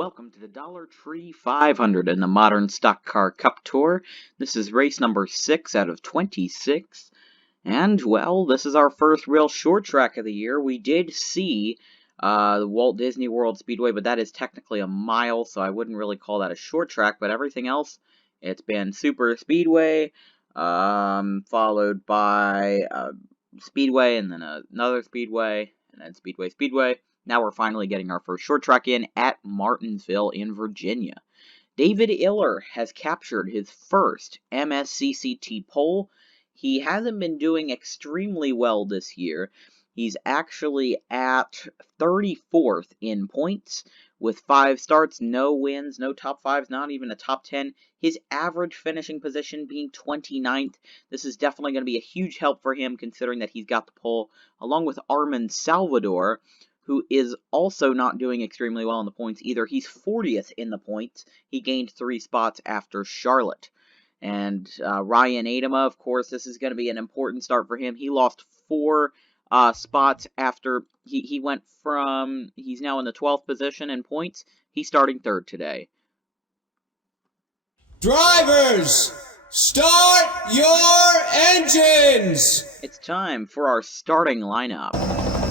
Welcome to the Dollar Tree 500 in the Modern Stock Car Cup Tour. This is race number 6 out of 26. And, well, this is our first real short track of the year. We did see the Walt Disney World Speedway, but that is technically a mile, so I wouldn't really call that a short track. But everything else, it's been Super Speedway, followed by Speedway, and then another Speedway, and then Speedway. Now we're finally getting our first short track in at Martinsville in Virginia. David Iller has captured his first MSCCT pole. He hasn't been doing extremely well this year. He's actually at 34th in points with 5 starts, no wins, no top 5s, not even a top 10. His average finishing position being 29th. This is definitely going to be a huge help for him considering that he's got the pole, along with Armin Salvador, who is also not doing extremely well in the points either. He's 40th in the points. He gained 3 spots after Charlotte. And Ryan Adema, of course, this is going to be an important start for him. He lost 4 spots after he went from, he's now in the 12th position in points. He's starting 3rd today. Drivers, start your engines! It's time for our starting lineup.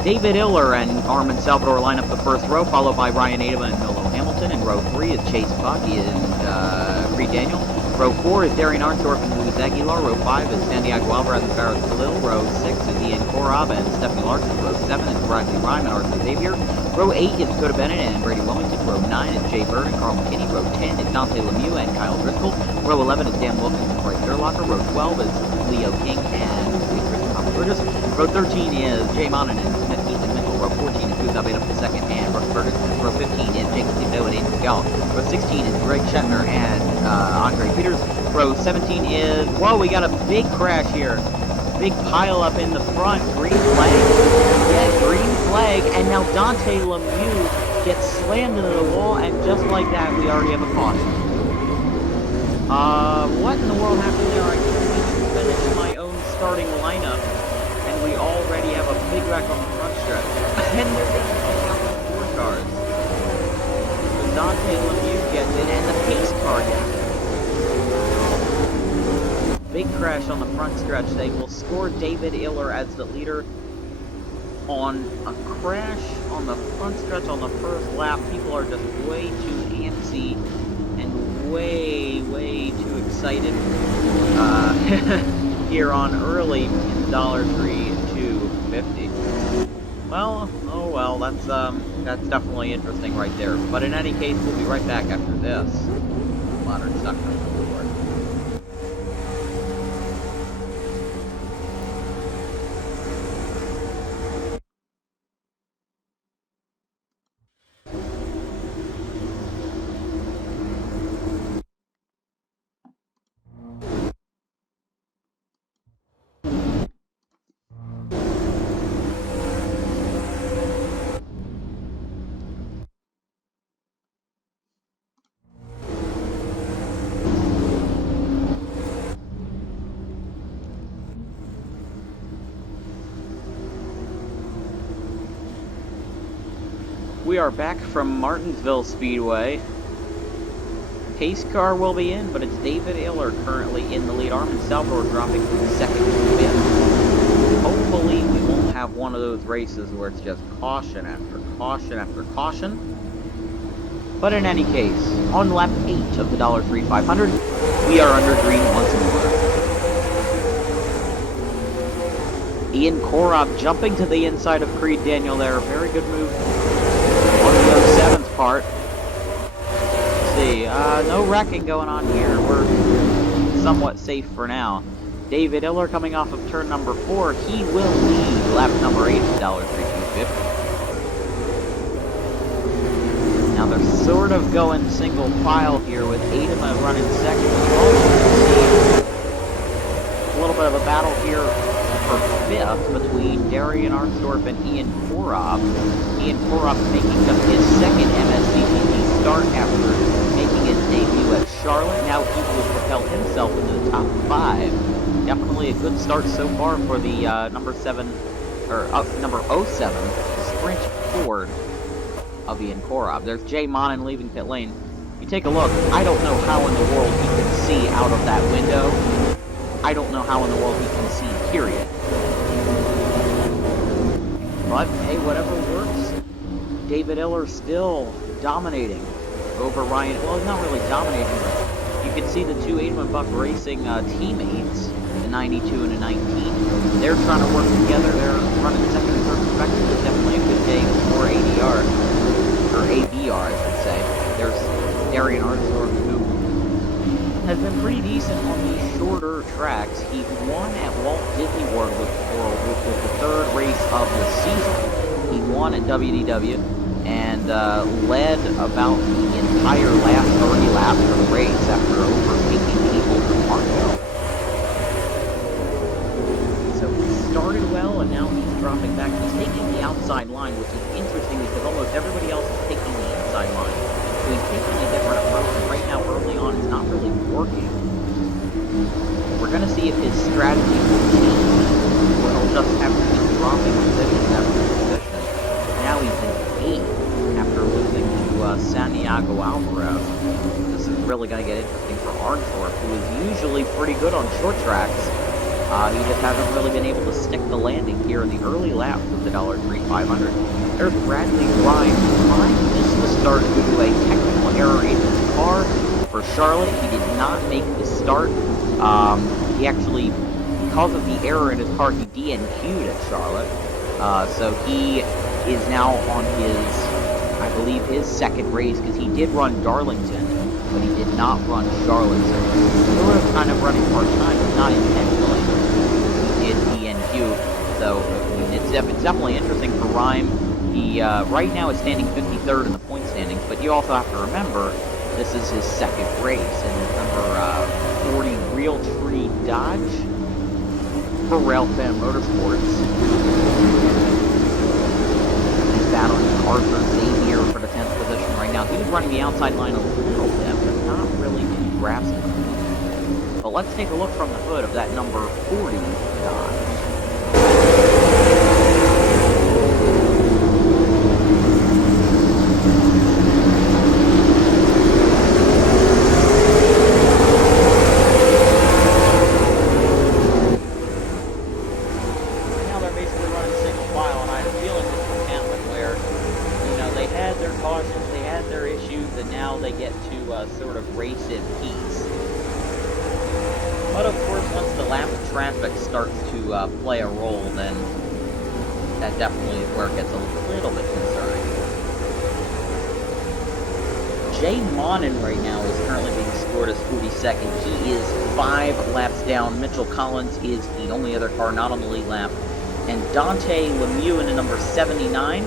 David Iller and Armin Salvador line up the first row, followed by Ryan Adema and Milo Hamilton. In row 3 is Chase Bucky and Creed Daniel. Row 4 is Darian Arnsdorf and Luis Aguilar. Row 5 is Santiago Alvarez and Farris Khalil. Row 6 is Ian Korab and Stephanie Larson. Row 7 is Bradley Rhyme and Arthur Xavier. Row 8 is Dakota Bennett and Brady Wilmington. Row 9 is Jay Bird and Carl McKinney. Row 10 is Dante Lemieux and Kyle Driscoll. Row 11 is Dan Wilkins and Bryce Durlocker. Row 12 is Leo King and Christian Papadridis. Row 13 is Jay Monin and Ethan Mitchell. Row 14 is Gustav Adolf II and Brooks Ferguson. Row 15 is Jacob Tito and Andrew Gallup. Row 16 is Greg Shetner and Andre Peters. Row 17 is, whoa, we got a big crash here. Big pile up in the front. Green flag. Yeah, green flag. And now Dante Lemieux gets slammed into the wall, and just like that, we already have a caution. What in the world happened there? I couldn't even finish my own starting lineup, and we already have a big wreck on the front stretch. And they're going to take out the 4 cars. So Dante Lemieux gets it, and the pace car gets it. Big crash on the front stretch. They will score David Iller as the leader on a crash on the front stretch on the first lap. People are just way too antsy and way too excited here on early in the Dollar Tree 250. Well, oh well, that's definitely interesting right there. But in any case, we'll be right back after this. Modern Stock Car Tour. We are back from Martinsville Speedway. Pace car will be in, but it's David Iller currently in the lead. Armin Salvador dropping from 2nd to 5th. Hopefully we won't have one of those races where it's just caution after caution after caution. But in any case, on lap 8 of the Dollar Tree 500, we are under green once more. Ian Korab jumping to the inside of Creed Daniel there. Very good move on the 07th part. Let's see, no wrecking going on here. We're somewhat safe for now. David Iller coming off of turn number 4. He will lead lap number 8 of Dollar Tree 250. Now they're sort of going single file here with Adema running 2nd. A little bit of a battle here for 5th between Darian Arnsdorf and Ian Korab. Ian Korab making just his 2nd MSCCT start after making his debut at Charlotte. Now he will propel himself into the top 5. Definitely a good start so far for the number 07 Sprint Ford of Ian Korab. There's Jay Monin leaving pit lane. You take a look, I don't know how in the world he can see out of that window. I don't know how in the world he can see, period. But, hey, whatever works. David Iller still dominating over Ryan. Well, he's not really dominating, but you can see the two Aidman Buck Racing teammates, the 92 and the 19. They're trying to work together. They're running second and third respectively. Definitely a good day for ADR, or ABR, I should say. There's Darian Arnsdorf, who has been pretty decent on these shorter tracks. He won at Walt Disney World, which was the third race of the season. He won at WDW and led about the entire last 30 laps of the race after overtaking people from Marco. So he started well, and now he's dropping back. He's taking the outside line, which is interesting because almost everybody else is taking the inside line. So he's taking a different approach, and right now, early on, it's not really working. We're going to see if his strategy will change, or he'll just have to keep dropping positions after position. Now he's in 8th after losing to Santiago Alvarez. This is really going to get interesting for Arnsdorf, who is usually pretty good on short tracks. He just hasn't really been able to stick the landing here in the early laps of the $3,500. There's Bradley Ryan trying just to start due to a technical error in his car for Charlotte. He did not make the start. He actually, because of the error in his car, he DNQ'd at Charlotte. So he is now on his, I believe, his second race, because he did run Darlington, but he did not run Charlotte. So sort of kind of running part-time, but not intentionally. He did DNQ. So, I mean, it's definitely interesting for Rhyme. He, right now, is standing 53rd in the point standings, but you also have to remember, this is his second race, and his number 40 Realtree Dodge for Railfan Motorsports. He's battling Arthur Xavier for the 10th position right now. He was running the outside line a little bit, but not really too drastically. But let's take a look from the hood of that number 40 Dodge. Sort of race in peace. But of course, once the lap traffic starts to play a role, then that definitely is where it gets a little bit concerning. Jay Monin right now is currently being scored as 42nd. He is 5 laps down. Mitchell Collins is the only other car not on the lead lap. And Dante Lemieux in the number 79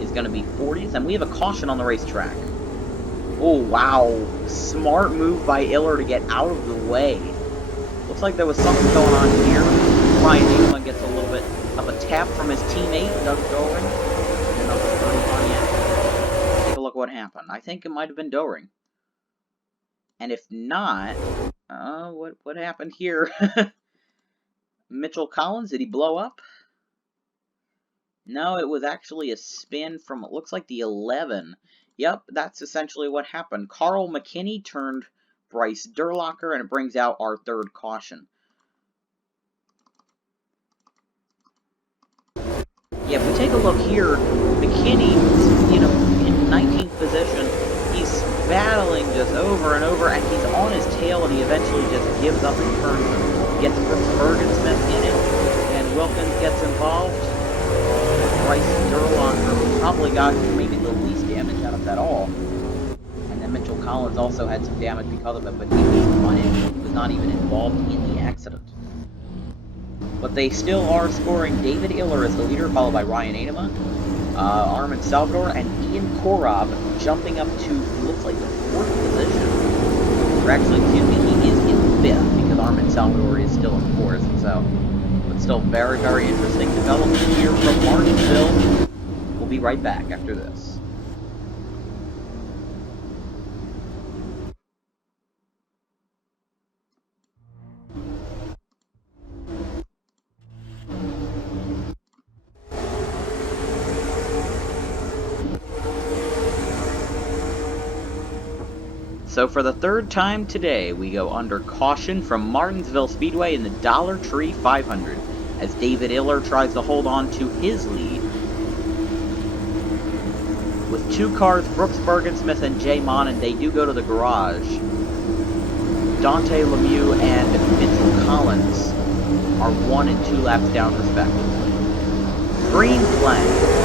is going to be 40th. And we have a caution on the racetrack. Oh, wow. Smart move by Iller to get out of the way. Looks like there was something going on here. Ryan England gets a little bit of a tap from his teammate, Doug Doring. Take a look what happened. I think it might have been Doring. And if not, what happened here? Mitchell Collins, did he blow up? No, it was actually a spin from, it looks like the 11. Yep, that's essentially what happened. Carl Mckinney turned Bryce Durlocker, and it brings out our third caution. Yeah, if we take a look here, McKinney, you know, in 19th position, he's battling just over and over, and he's on his tail, and he eventually just gives up and turns and gets Brooks Bergensmith in it, and Wilkins gets involved. Bryce Durlocker probably got maybe the least damage out of that all. And then Mitchell Collins also had some damage because of it, but he was not even involved in the accident. But they still are scoring. David Iller is the leader, followed by Ryan Adema, Armin Salvador, and Ian Korab jumping up to, looks like, the 4th position. Or actually, excuse me, he is in 5th, because Armin Salvador is still in 4th, so... But still very, very interesting development here from Martinsville. We'll be right back after this. So for the third time today, we go under caution from Martinsville Speedway in the Dollar Tree 500, as David Iller tries to hold on to his lead. With two cars, Brooks Bergensmith and Jay Monin, they do go to the garage. Dante Lemieux and Mitchell Collins are 1 and 2 laps down respectively. Green flag.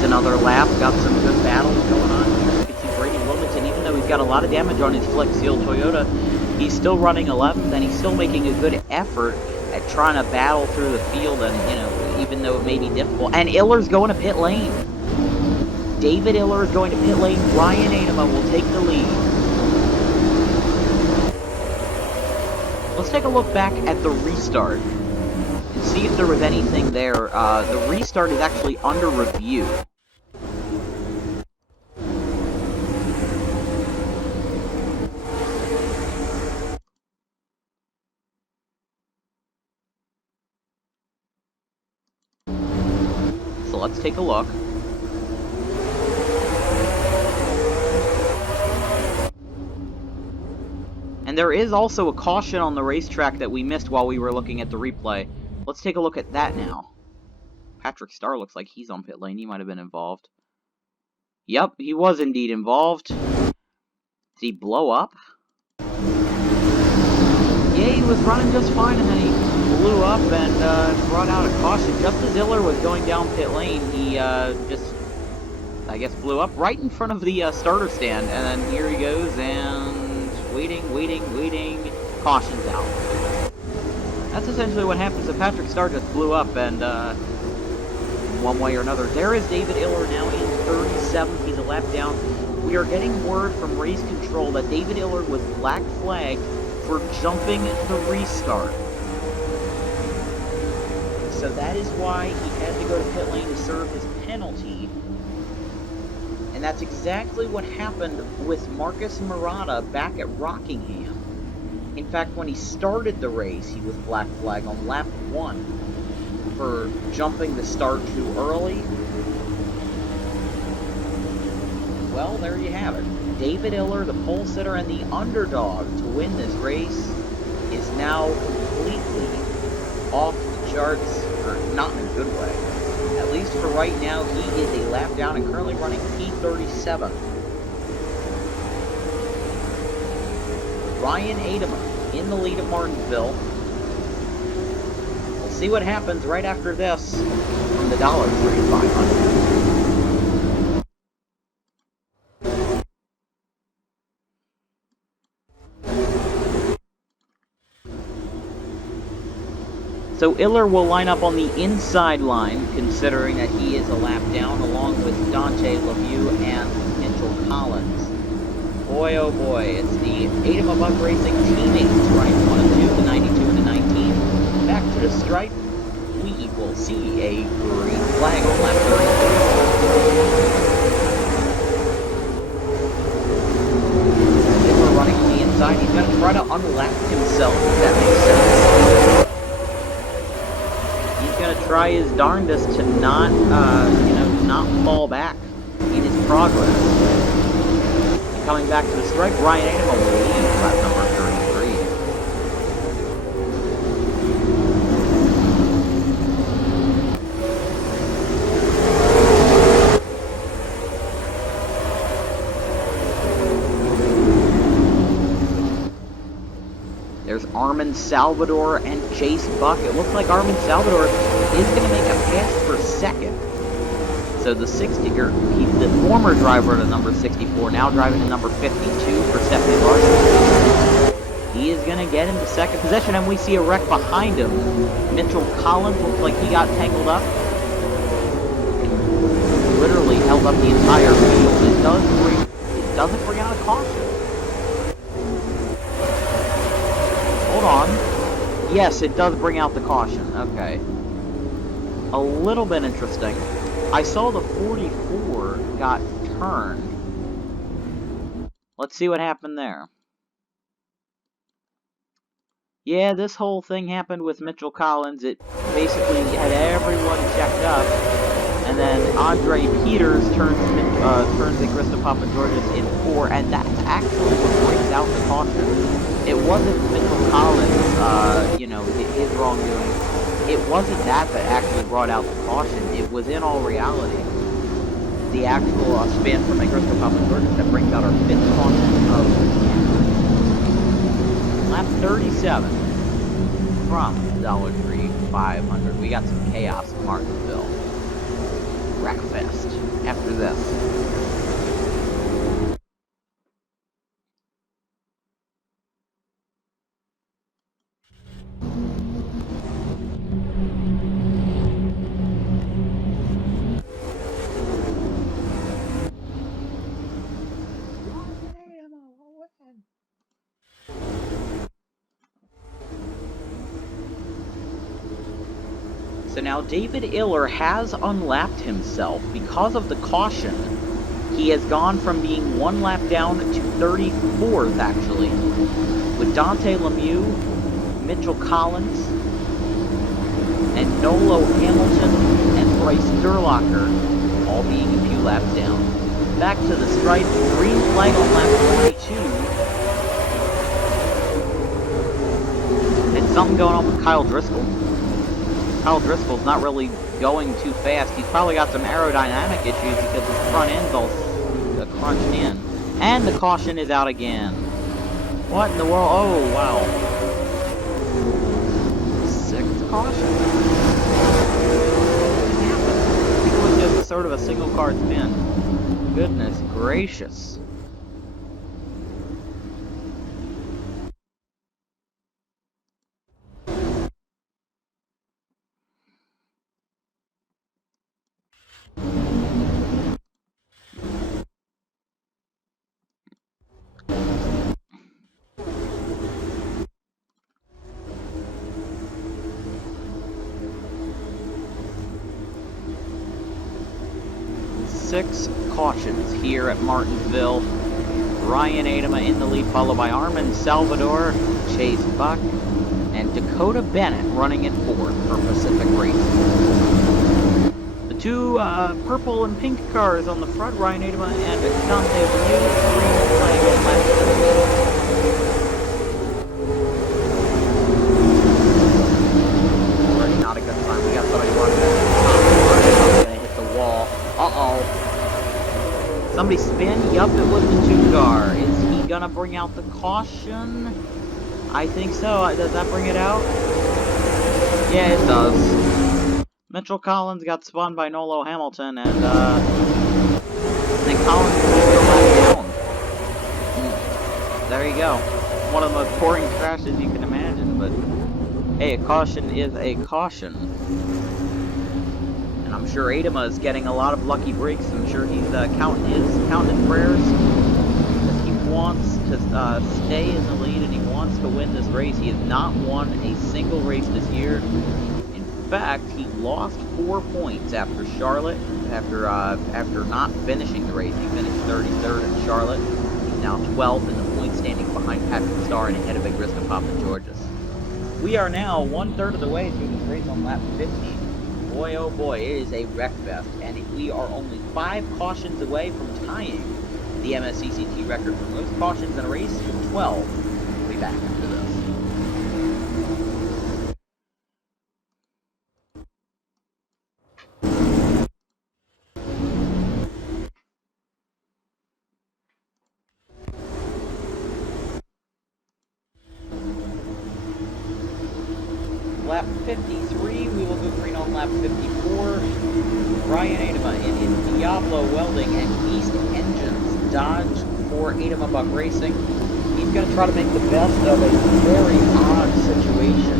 Another lap, got some good battles going on here. You can see Brady Wilmington, even though he's got a lot of damage on his Flex Seal Toyota, he's still running 11th, and he's still making a good effort at trying to battle through the field, and, you know, even though it may be difficult. And Iller's going to pit lane. David Iller is going to pit lane. Ryan Adema will take the lead. Let's take a look back at the restart and see if there was anything there. The restart is actually under review. So let's take a look. And there is also a caution on the racetrack that we missed while we were looking at the replay. Let's take a look at that now. Patrick Starr looks like he's on pit lane. He might have been involved. Yep, he was indeed involved. Did he blow up? Yeah, he was running just fine, and then he blew up and brought out a caution. Just as Iller was going down pit lane, he just, I guess, blew up right in front of the starter stand. And then here he goes, and waiting, caution's out. That's essentially what happens if Patrick Starr just blew up, and one way or another. There is David Iller now in 37th. He's a lap down. We are getting word from race control that David Iller was black flagged for jumping the restart. So that is why he had to go to pit lane to serve his penalty. And that's exactly what happened with Marcus Murata back at Rockingham. In fact, when he started the race, he was black flagged on lap 1 for jumping the start too early. Well, there you have it. David Iller, the pole sitter and the underdog to win this race, is now completely off the charts, or not in a good way. At least for right now, he is a lap down and currently running P37. Ryan Adema in the lead at Martinsville. We'll see what happens right after this from the Dollar Tree 500. So Iller will line up on the inside line, considering that he is a lap down, along with Dante Lemieux and Mitchell Collins. Boy, oh boy, it's the Adema Buck Racing teammates running 1 and 2, the 92 and the 19. Back to the stripe, we will see a green flag on lap 33. Iller running on the inside, he's going to try to unlap himself, if that makes sense. Gonna try his darndest to not, not fall back in his progress. And coming back to the stripe, Ryan Adema will lead lap number 33. There's Armin Salvador and Chase Buck. It looks like Armin Salvador is going to make a pass for second. So the he's the former driver to number 64, now driving to number 52 for Stephanie Larson. He is going to get into second position, and we see a wreck behind him. Mitchell Collins looks like he got tangled up. Literally held up the entire field. It doesn't bring out a caution. Hold on. Yes, it does bring out the caution. Okay. A little bit interesting. I saw the 44 got turned. Let's see what happened there. Yeah, this whole thing happened with Mitchell Collins. It basically had everyone checked up, and then Andre Peters turns the Krista Papageorgis in 4, and that's actually what brings out the caution. It wasn't Mitchell Collins, his wrongdoing. It wasn't that actually brought out the caution. It was, in all reality, the actual spin from Krista Papageorgis that brings out our 5th caution of the year. Lap 37 from Dollar Tree 500. We got some chaos in Martinsville. Wreckfest after this. So now David Iller has unlapped himself because of the caution. He has gone from being 1 lap down to 34th, actually, with Dante Lemieux, Mitchell Collins, and Nolo Hamilton and Bryce Durlacher all being a few laps down. Back to the stripe, green flag on lap 42. And something going on with Kyle Driscoll. Kyle Driscoll's not really going too fast. He's probably got some aerodynamic issues because his front end's all crunched in. And the caution is out again. What in the world? Oh, wow. 6th caution? It was just sort of a single card spin. Goodness gracious. Six cautions here at Martinsville. Ryan Adema in the lead, followed by Armin Salvador, Chase Buck, and Dakota Bennett running in 4th for Pacific Racing. The 2 purple and pink cars on the front, Ryan Adema and Dante Lemieux, green flag on lap 13. Already not a good sign. We got somebody running at the top. Gonna hit the wall. Uh-oh. Somebody spin? Yup, it was the 2 car. Is he gonna bring out the caution? I think so. Does that bring it out? Yeah, it does. Mitchell Collins got spun by Nolo Hamilton, and then Collins will go back down. There you go. One of the most boring crashes you can imagine, but hey, a caution is a caution. And I'm sure Adema is getting a lot of lucky breaks. I'm sure he's counting his prayers. Because he wants to stay in the lead and he wants to win this race. He has not won a single race this year. In fact, he lost 4 points after Charlotte. After not finishing the race, he finished 33rd in Charlotte. He's now 12th in the point standing behind Patrick Starr and ahead of Krista Papageorgis. We are now 1/3 of the way through this race on lap 15. Boy, oh boy, it is a wreck fest, and we are only 5 cautions away from tying the MSCCT record for most cautions in a race with 12. We'll be back after this. Lap 53, we will go green on lap 54. Ryan Adema in Diablo Welding and East Engines Dodge for Adema Buck Racing. He's going to try to make the best of a very odd situation.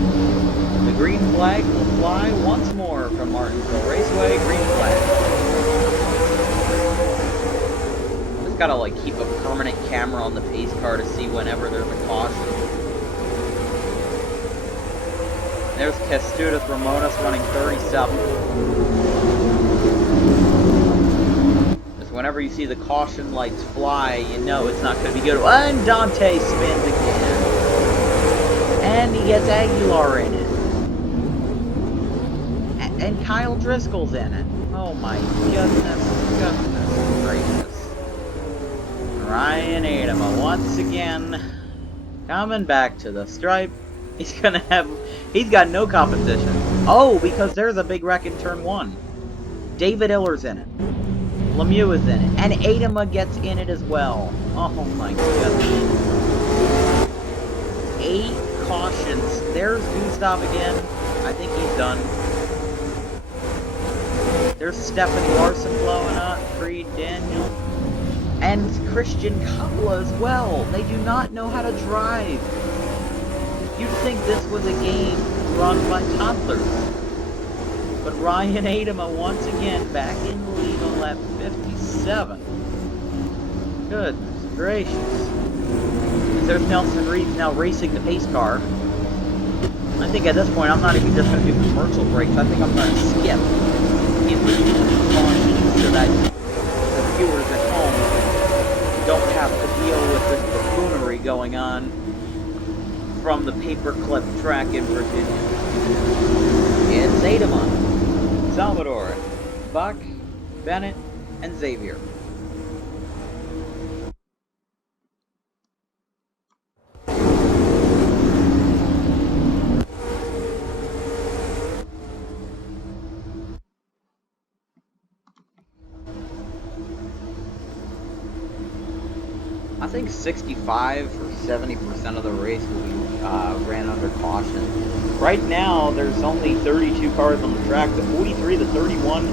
The green flag will fly once more from Martinsville Raceway. Green flag. Just got to keep a permanent camera on the pace car to see whenever there's a caution. There's Kęstutis Ramonas running 37th. whenever you see the caution lights fly, you know it's not going to be good. And Dante spins again. And he gets Aguilar in it. And Kyle Driscoll's in it. Oh my goodness gracious. Ryan Adama once again coming back to the stripe. He's got no competition. Oh, because there's a big wreck in turn 1. David Iller's in it. Lemieux is in it. And Adama gets in it as well. Oh my goodness. 8 cautions. There's Gustav again. I think he's done. There's Stephanie Larson blowing up. Creed Daniel. And Christian Coppola as well. They do not know how to drive. You'd think this was a game run by toddlers. But Ryan Adama once again back in the lead on lap 57. Goodness gracious. There's Nelson Reed now racing the pace car. I think at this point I'm not even just going to do commercial breaks. I think I'm going to skip in between cautions so that the viewers at home don't have to deal with this buffoonery going on from the paperclip track in Virginia. It's Adama, Salvador, Buck, Bennett, and Xavier. I think 65 or 70% of the race will be ran under caution. Right now, there's only 32 cars on the track. The 43, the 31,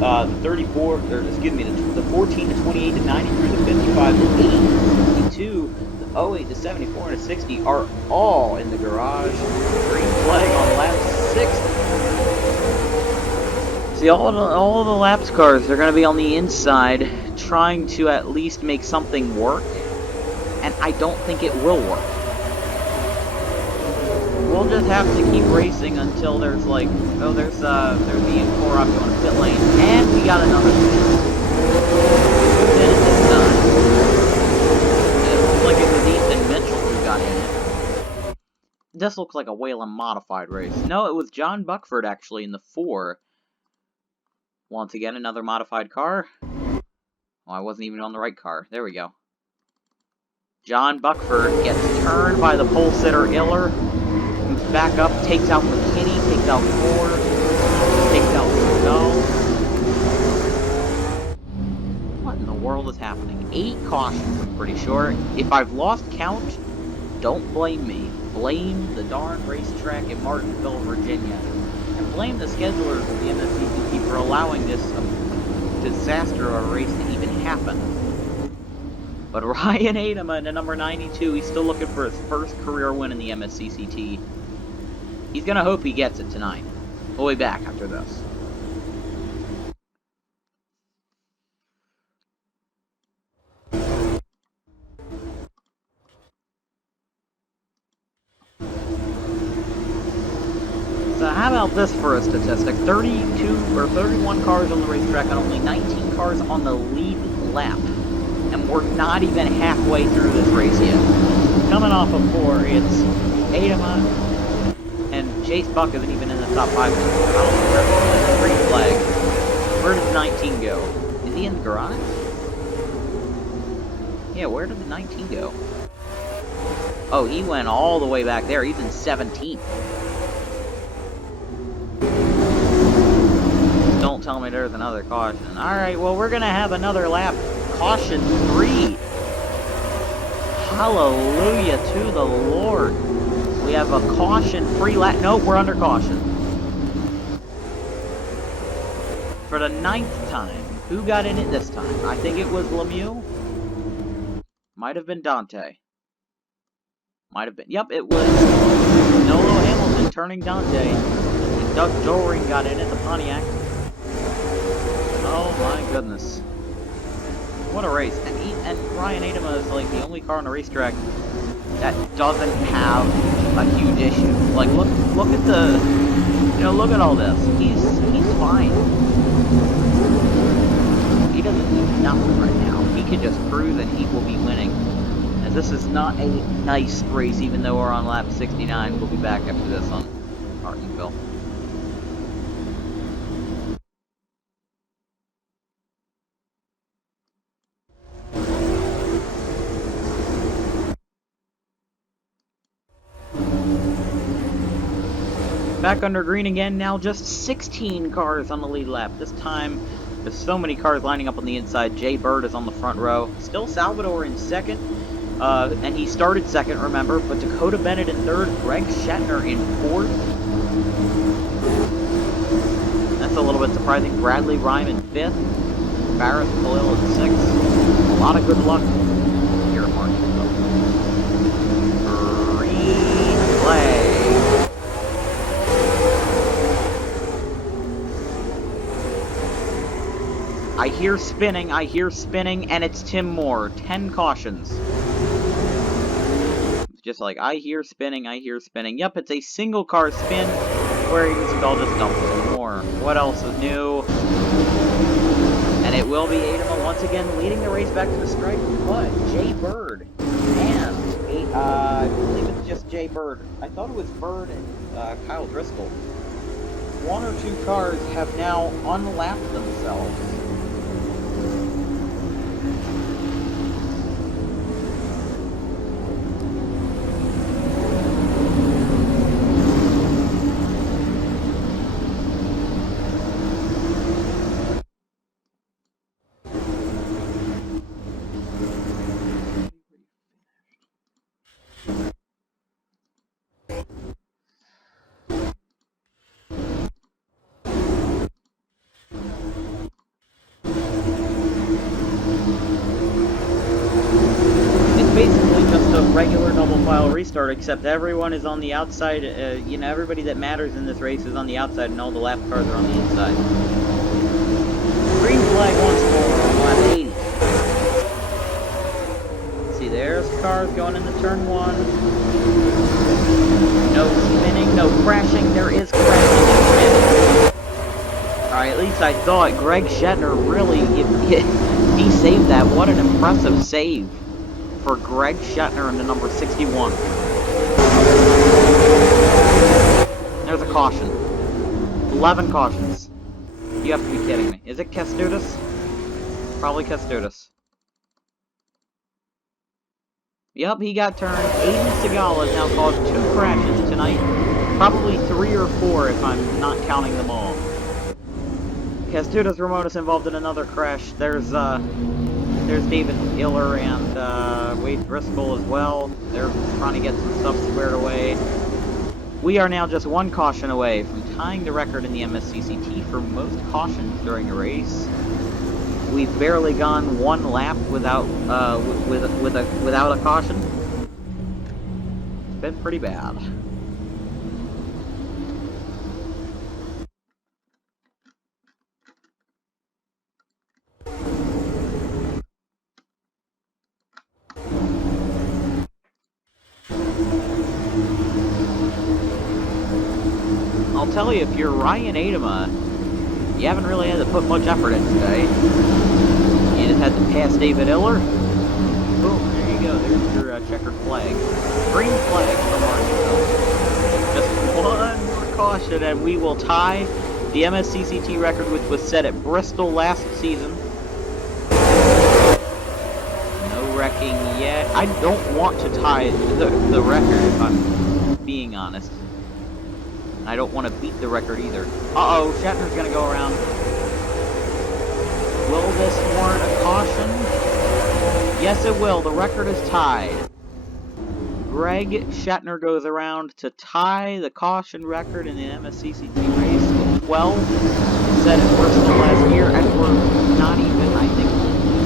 the 34, or excuse me, the 14, the 28, the 93, the 55, the 80, the 62, the 08, the 74, and the 60 are all in the garage. Green flag on lap 60. See, all the laps cars are going to be on the inside, trying to at least make something work, and I don't think it will work. We'll just have to keep racing until there's like, oh, there's the M4 up going to pit lane, and we got another thing. Then it's done. It looks like it was Ethan Mitchell who got in it. This looks like a Whalen modified race. No, it was John Buckford actually in the 4. Once again, another modified car. Oh, I wasn't even on the right car. There we go. John Buckford gets turned by the pole sitter Iller. Moves back up, takes out McKinney, takes out Ford, takes out Snow. What in the world is happening? 8 cautions, I'm pretty sure. If I've lost count, don't blame me. Blame the darn racetrack in Martinsville, Virginia. And blame the schedulers of the MSCCT for allowing this disaster of a race to even happen. But Ryan Adama in number 92, he's still looking for his first career win in the MSCCT. He's gonna hope he gets it tonight. We'll be back after this. So how about this for a statistic? 32 or 31 cars on the racetrack and only 19 cars on the lead lap. And we're not even halfway through this race yet. Coming off of 4, it's Adama, and Chase Buck isn't even in the top 5. I don't know, green flag. Where did the 19 go? Is he in the garage? Yeah, where did the 19 go? Oh, he went all the way back there. He's in 17th. Don't tell me there's another caution. Alright, well, we're gonna have another lap. Caution 3. Hallelujah to the Lord. We have a caution-free lap. Nope, we're under caution. For the 9th time. Who got in it this time? I think it was Lemieux. Might have been Dante. Might have been. Yep, it was Nolo Hamilton turning Dante. And Doug Joring got in it, the Pontiac. Oh my goodness. What a race. And Ryan Adama is like the only car on the racetrack that doesn't have a huge issue. Like look at the look at all this. He's fine. doesn't need nothing right now. He can just cruise and he will be winning. As this is not a nice race, even though we're on lap 69. We'll be back after this on Martinsville. Back under green again, now just 16 cars on the lead lap. This time, there's so many cars lining up on the inside. Jay Bird is on the front row. Still Salvador in second, and he started second, remember, but Dakota Bennett in third, Greg Shetner in fourth. That's a little bit surprising. Bradley Rhyme in fifth, Barrett Khalil in sixth. A lot of good luck here at Martinsville. Green flag. I hear spinning, and it's Tim Moore. 10 cautions. Just like, I hear spinning. Yep, it's a single car spin where Eagle just dumped Tim Moore. What else is new? And it will be Adama once again leading the race back to the stripe, but Jay Bird and, I believe it's just Jay Bird. I thought it was Bird and Kyle Driscoll. One or two cars have now unlapped themselves. Basically just a regular double file restart, except everyone is on the outside. You know, everybody that matters in this race is on the outside, and all the lap cars are on the inside. Green flag once more on lap 80. See, there's cars going into turn 1. No spinning, no crashing. There is crashing and spinning. Alright, at least I thought. Greg Shetner really, he saved that. What an impressive save for Greg Shetner in the number 61. There's a caution. 11 cautions. You have to be kidding me. Is it Kestudis? Probably Kestudis. Yep, he got turned. Aiden Segal has now caused 2 crashes tonight. Probably 3 or 4 if I'm not counting them all. Kestudis Ramonis involved in another crash. There's David Iller and Wade Driscoll as well. They're trying to get some stuff squared away. We are now just 1 caution away from tying the record in the MSCCT for most cautions during a race. We've barely gone 1 lap without without a caution. It's been pretty bad. I'll tell you, if you're Ryan Adama, you haven't really had to put much effort in today. You just had to pass David Iller. Boom, there you go. There's your checkered flag. Green flag for Martinsville. Just 1 more caution and we will tie the MSCCT record, which was set at Bristol last season. No wrecking yet. I don't want to tie the record, if I'm being honest. I don't want to beat the record either. Uh-oh, Shetner's going to go around. Will this warrant a caution? Yes, it will. The record is tied. Greg Shetner goes around to tie the caution record in the MSCCT race. 12 set at Bristol last year, and we're not even, I think,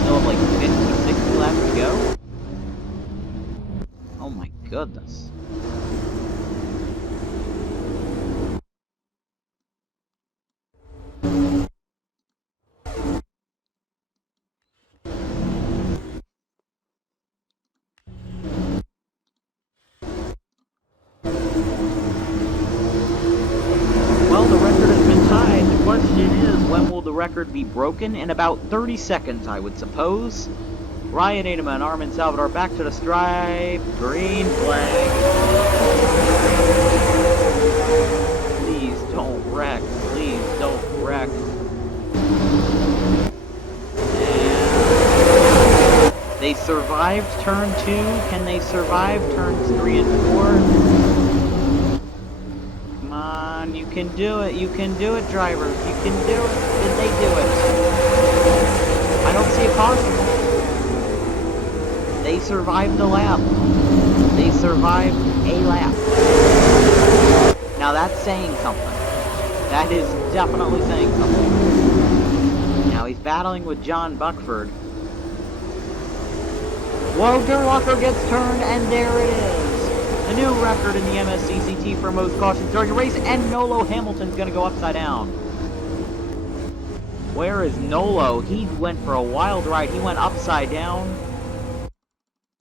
still have like 50, 60 laps to go. Oh my goodness. it is. When will the record be broken? In about 30 seconds, I would suppose. Ryan Ademan, Armin Salvador, back to the stripe. Green flag. Please don't wreck. Please don't wreck. And they survived turn 2. Can they survive turns 3 and 4? Come on, you can do it. You can do it, drivers. You can do it. Did they do it? I don't see a caution. They survived the lap. They survived a lap. Now that's saying something. That is definitely saying something. Now he's battling with John Buckford. Whoa, Durlocker gets turned, and there it is. The new record in the MSCCT for most cautions during a race, and Nolo Hamilton's going to go upside down. Where is Nolo? He went for a wild ride. He went upside down.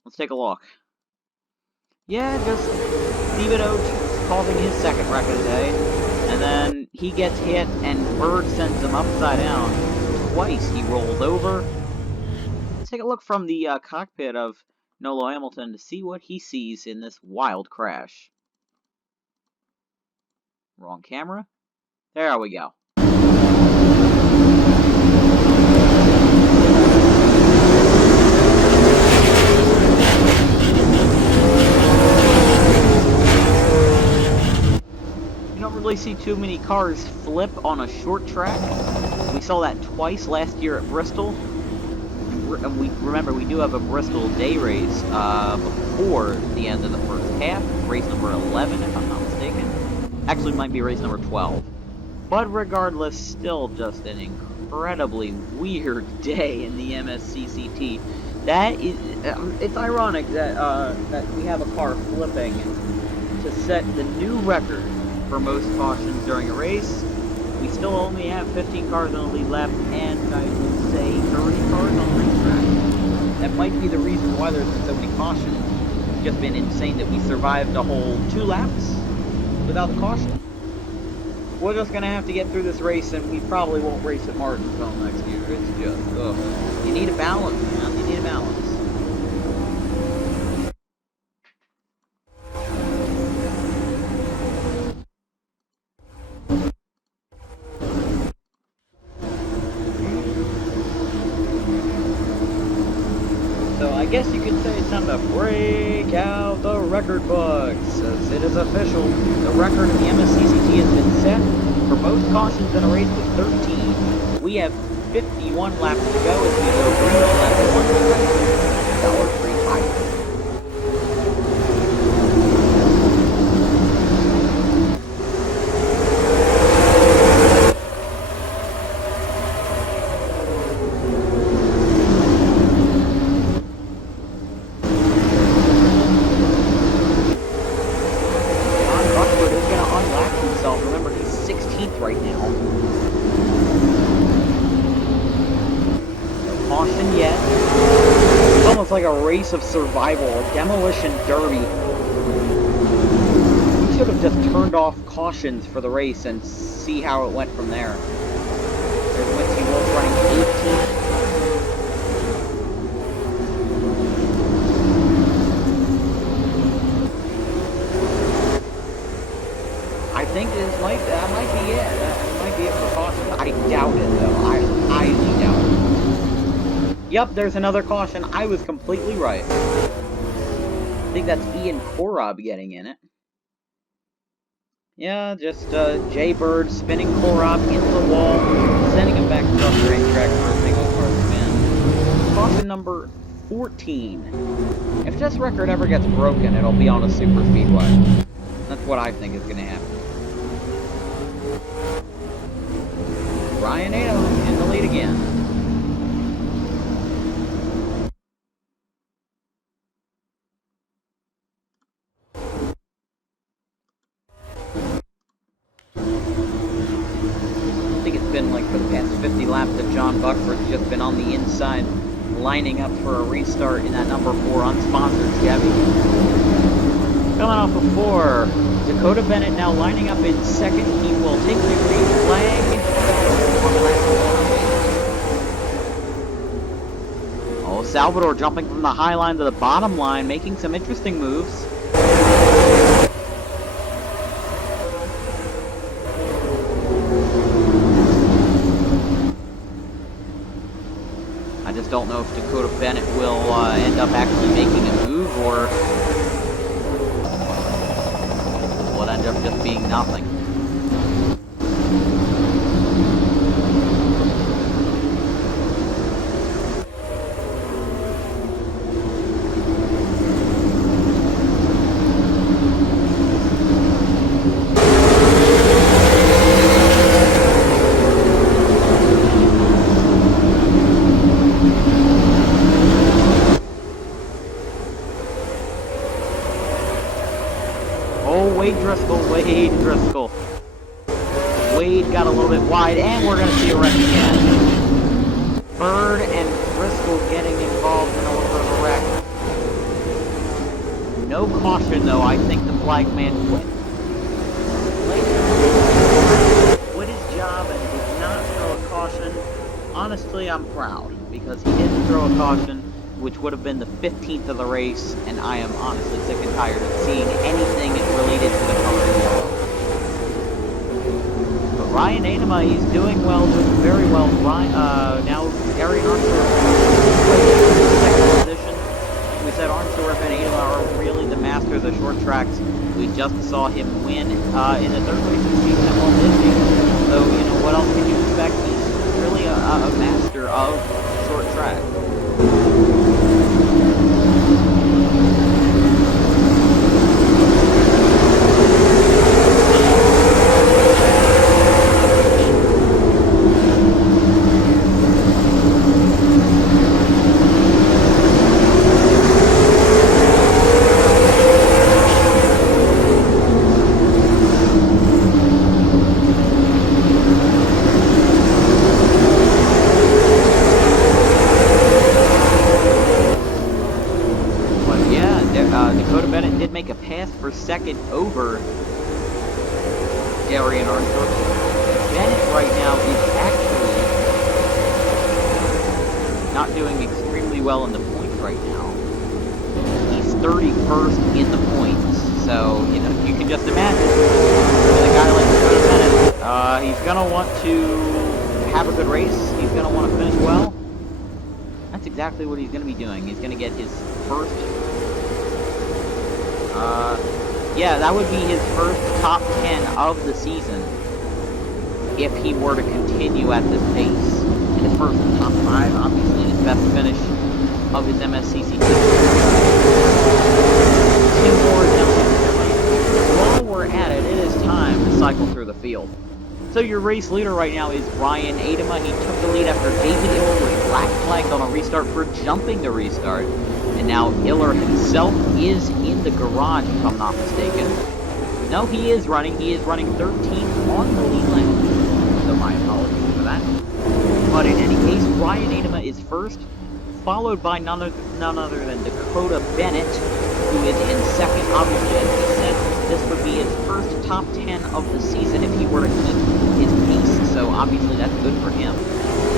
Let's take a look. Yeah, just Thibodeau causing his second wreck of the day. And then he gets hit, and Bird sends him upside down. Twice he rolled over. Let's take a look from the cockpit of Nolo Hamilton to see what he sees in this wild crash. Wrong camera. There we go. You don't really see too many cars flip on a short track. We saw that twice last year at Bristol. And remember, we do have a Bristol day race before the end of the first half. Race number 11, if I'm not mistaken. Actually, it might be race number 12. But regardless, still just an incredibly weird day in the MSCCT. That is, it's ironic that that we have a car flipping to set the new record for most cautions during a race. We still only have 15 cars on the lead lap, and I would say 30 cars on the racetrack. That might be the reason why there's been so many cautions. It's just been insane that we survived a whole 2 laps without the caution. We're just gonna have to get through this race, and we probably won't race at Martin until next year. It's just, ugh. You need a balance, man. You need a balance. So I guess you could say it's time to break out the record books, as it is official. The record in the MSCCT has been set for most cautions in a race with 13. We have 51 laps to go as we go green on lap 1. Right now. No caution yet. It's almost like a race of survival, a demolition derby. We should have just turned off cautions for the race and see how it went from there. There's Quincy Wolf running 18th. I think that might be it. That might be it for caution. I doubt it, though. I highly doubt it. Yep, there's another caution. I was completely right. I think that's Ian Korob getting in it. Yeah, just Jay Bird spinning Korob into the wall, sending him back across the racetrack for a single car spin. Caution number 14. If this record ever gets broken, it'll be on a super speedway. That's what I think is going to happen. Ryan Ademan in the lead again. I think it's been like for the past 50 laps that John Buckford's just been on the inside, lining up for a restart in that number 4 unsponsored Chevy. Coming off of 4, Dakota Bennett now lining up in second. He will take the green flag. Salvador jumping from the high line to the bottom line, making some interesting moves. I just don't know if Dakota Bennett will end up actually making a move, or will it end up just being nothing. Wade Driscoll. Wade got a little bit wide, and we're going to see a wreck again. Bird and Driscoll getting involved in a little bit of a wreck. No caution, though. I think the flagman quit his job and did not throw a caution. Honestly, I'm proud, because he didn't throw a caution, which would have been the 15th of the race, and I am honestly sick and tired of seeing anything related to the color yellow. But Ryan Adema, he's doing well, doing very well. Now Gary Arnsdorf in second position. Like we said, Arnsdorf and Adema are really the master of the short tracks. We just saw him win in the third race of the season at Walt Disney. So, you know, what else can you expect? He's really a master of short track. Dakota Bennett did make a pass for second over Gary and Arnsdorf. Bennett right now is actually not doing extremely well in the points right now. He's 31st in the points, so, you know, you can just imagine with a guy like Dakota Bennett, he's going to want to have a good race, he's going to want to finish well. That's exactly what he's going to be doing. He's going to get his first... yeah, that would be his first top 10 of the season if he were to continue at this pace. And his first top 5, obviously his best finish of his MSCC season. 2 more down. While we're at it, it is time to cycle through the field. So your race leader right now is Ryan Adema. He took the lead after David Iller was black flagged on a restart for jumping the restart. And now Iller himself is in the garage, if I'm not mistaken. No, he is running. He is running 13th on the lead lane. So my apologies for that. But in any case, Ryan Adema is first, followed by none other than Dakota Bennett, who is in second. Obviously, as we said, this would be his first top 10 of the season if he were to keep his pace. So obviously, that's good for him.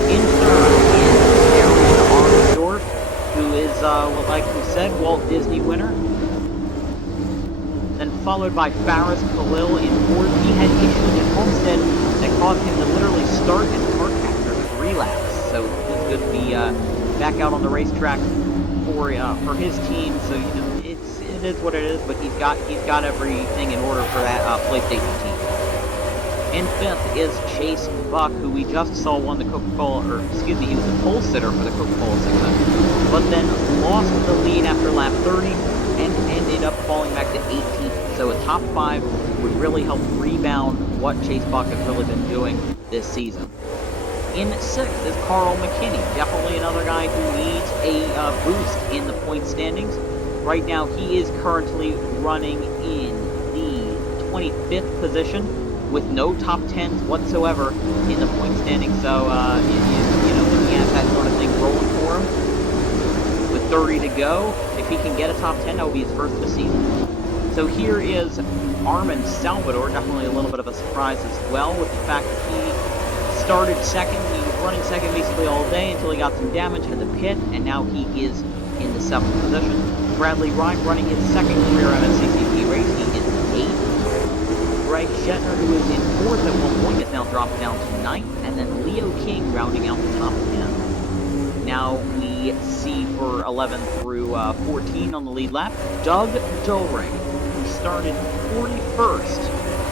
In third is Aaron Arnsdorf, who is, well, like we said, Walt Disney winner. Then followed by Faris Khalil in fourth. He had issues at Homestead that caused him to literally start and park after 3 laps. So he's going to be back out on the racetrack for his team. So, you know, it is what it is. But he's got everything in order for that PlayStation team. In fifth is Chase Buck, who we just saw won the Coca-Cola, or excuse me, he was the pole sitter for the Coca-Cola 600, but then lost the lead after lap 30 and ended up falling back to 18th. So a top 5 would really help rebound what Chase Buck has really been doing this season. In 6th is Carl Mckinney, definitely another guy who needs a boost in the point standings. Right now he is currently running in the 25th position, with no top 10s whatsoever in the point standing, so, you know, when he has that sort of thing rolling for him, with 30 to go, if he can get a top 10, that will be his first of the season. So here is Armin Salvador, definitely a little bit of a surprise as well, with the fact that he started second, he running second basically all day until he got some damage at the pit, and now he is in the 7th position. Bradley Wright running his second career MSCCP race. He is 8th. Greg Shetner, who was in 4th at one point, is now dropped down to 9th, and then Leo King rounding out the top 10. Now we see for 11 through 14 on the lead lap, Doug Doring, who started 41st,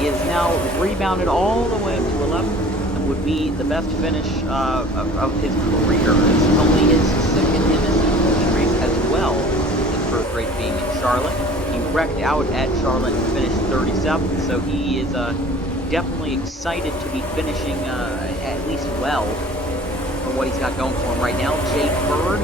is now rebounded all the way up to 11th. Would be the best finish of his career. It's only his second MSCCP race as well. His first race being in Charlotte. He wrecked out at Charlotte and finished 37th, so he is definitely excited to be finishing at least well for what he's got going for him right now. Jay Bird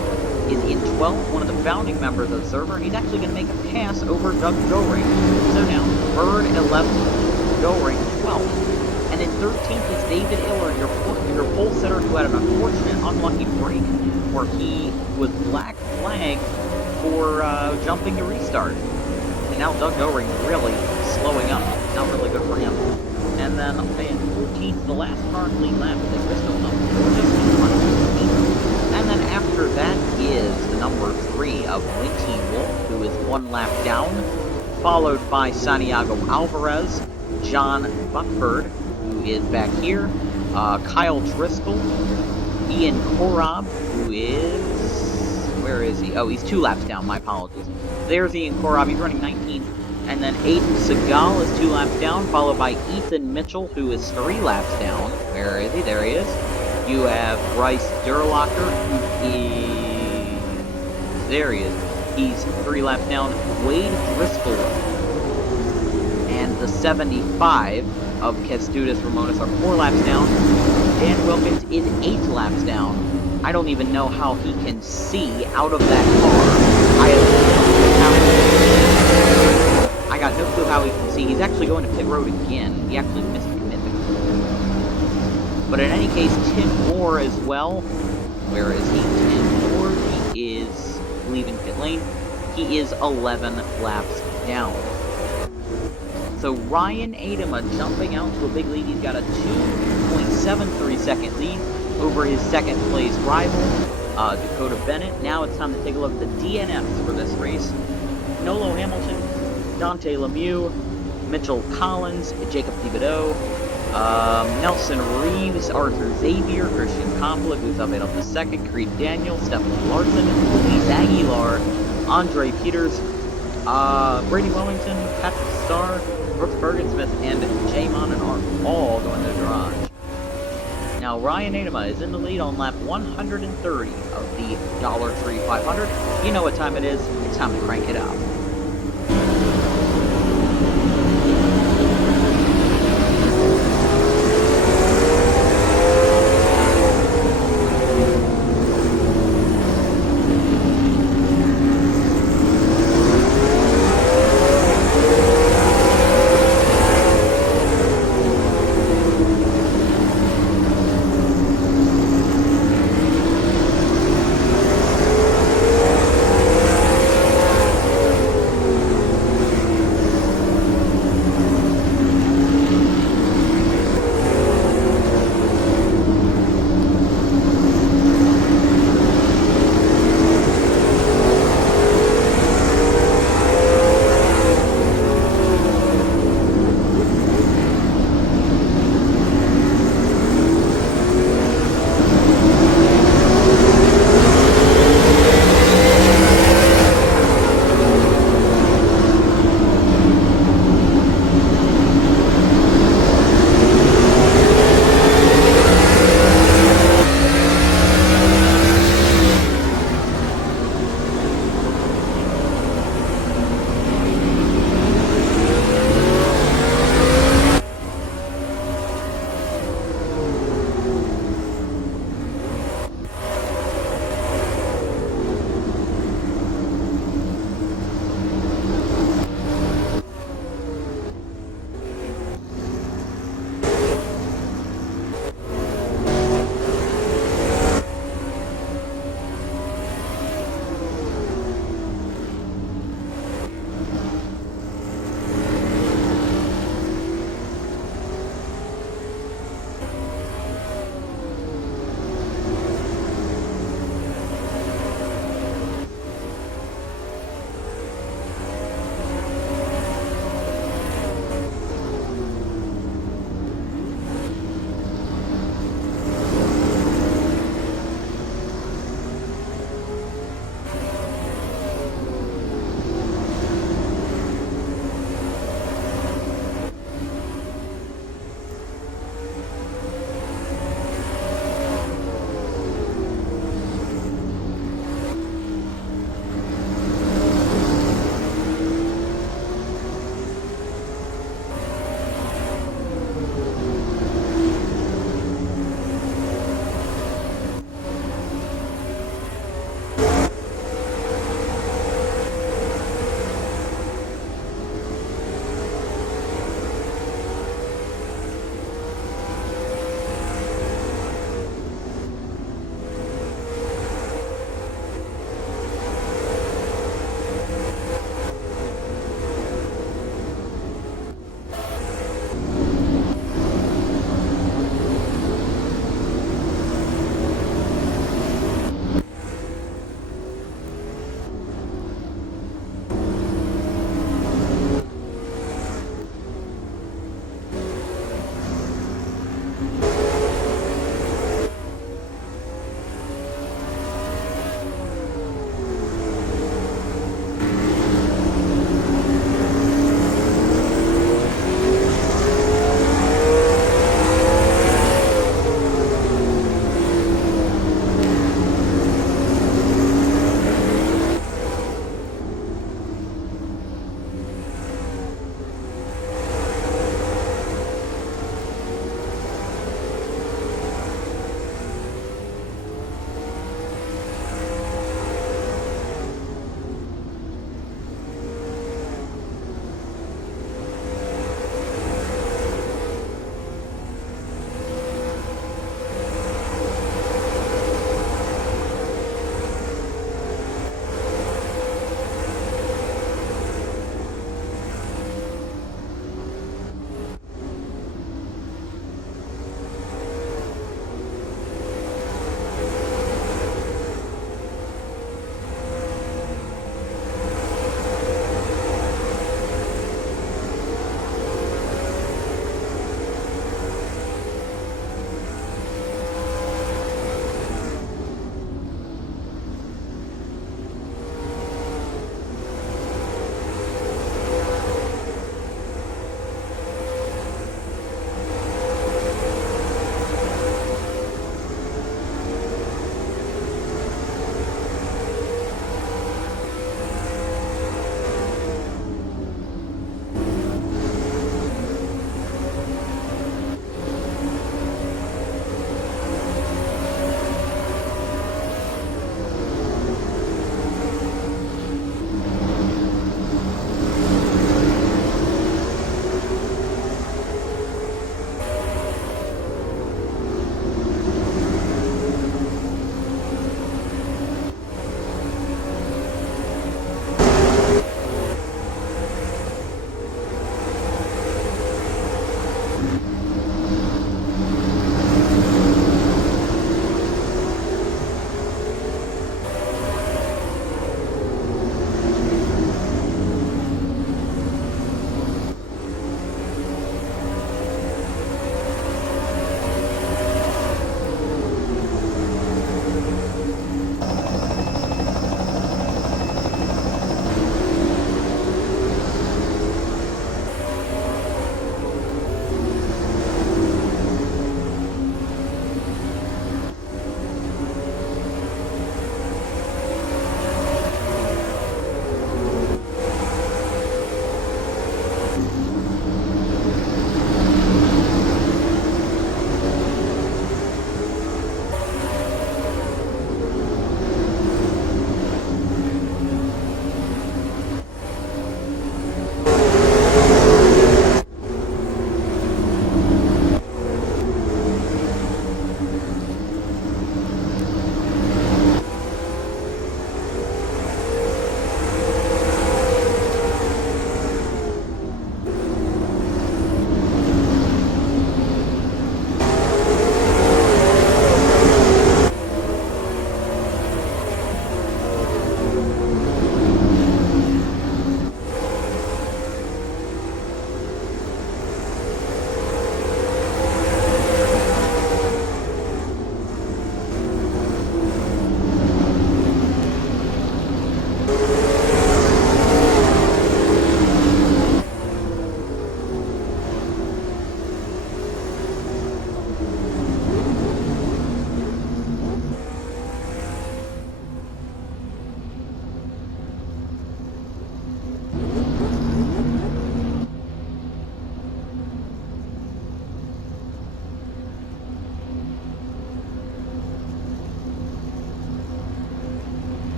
is in 12th, one of the founding members of the server, and he's actually going to make a pass over Doug Doring. So now, Bird 11th, Doring 12th. And in 13th is David Iller, your pole sitter, who had an unfortunate, unlucky break where he was black flagged for jumping to restart. And now Doug Doring really slowing up. Not really good for him. And then in 14th, the last car in the lead lap is a Crystal number 4, just in front of 15th. And then after that is the number 3 of Winty Wolf, who is 1 lap down, followed by Santiago Alvarez, John Buckford, who is back here, Kyle Driscoll, Ian Korob, who is... where is he? Oh, he's 2 laps down, my apologies. There's Ian Korob, he's running 19th, and then Aiden Segal is 2 laps down, followed by Ethan Mitchell, who is 3 laps down. Where is he? There he is. You have Bryce Durlocker, who is... there he is. He's 3 laps down. Wade Driscoll, and the 75 of Kestudis Ramones are 4 laps down. Dan Wilkins is 8 laps down. I don't even know how he can see out of that car. I got no clue how he can see. He's actually going to pit road again. He actually missed commitment. But in any case, Tim Moore as well. Where is he? Tim Moore, he is leaving pit lane. He is 11 laps down. So Ryan Adema jumping out to a big lead. He's got a 2.73 second lead over his second place rival, Dakota Bennett. Now it's time to take a look at the DNFs for this race. Nolo Hamilton, Dante Lemieux, Mitchell Collins, Jacob Thibodeau, Nelson Reeves, Arthur Xavier, Christian Coppola, who's up to second, Creed Daniel, Stephen Larson, Luis Aguilar, Andre Peters, Brady Wellington, Patrick Starr, Brooks Bergen-Smith, and Jamon and are all going to the garage. Now, Ryan Adema is in the lead on lap 130 of the $3 500. You know what time it is. It's time to crank it up.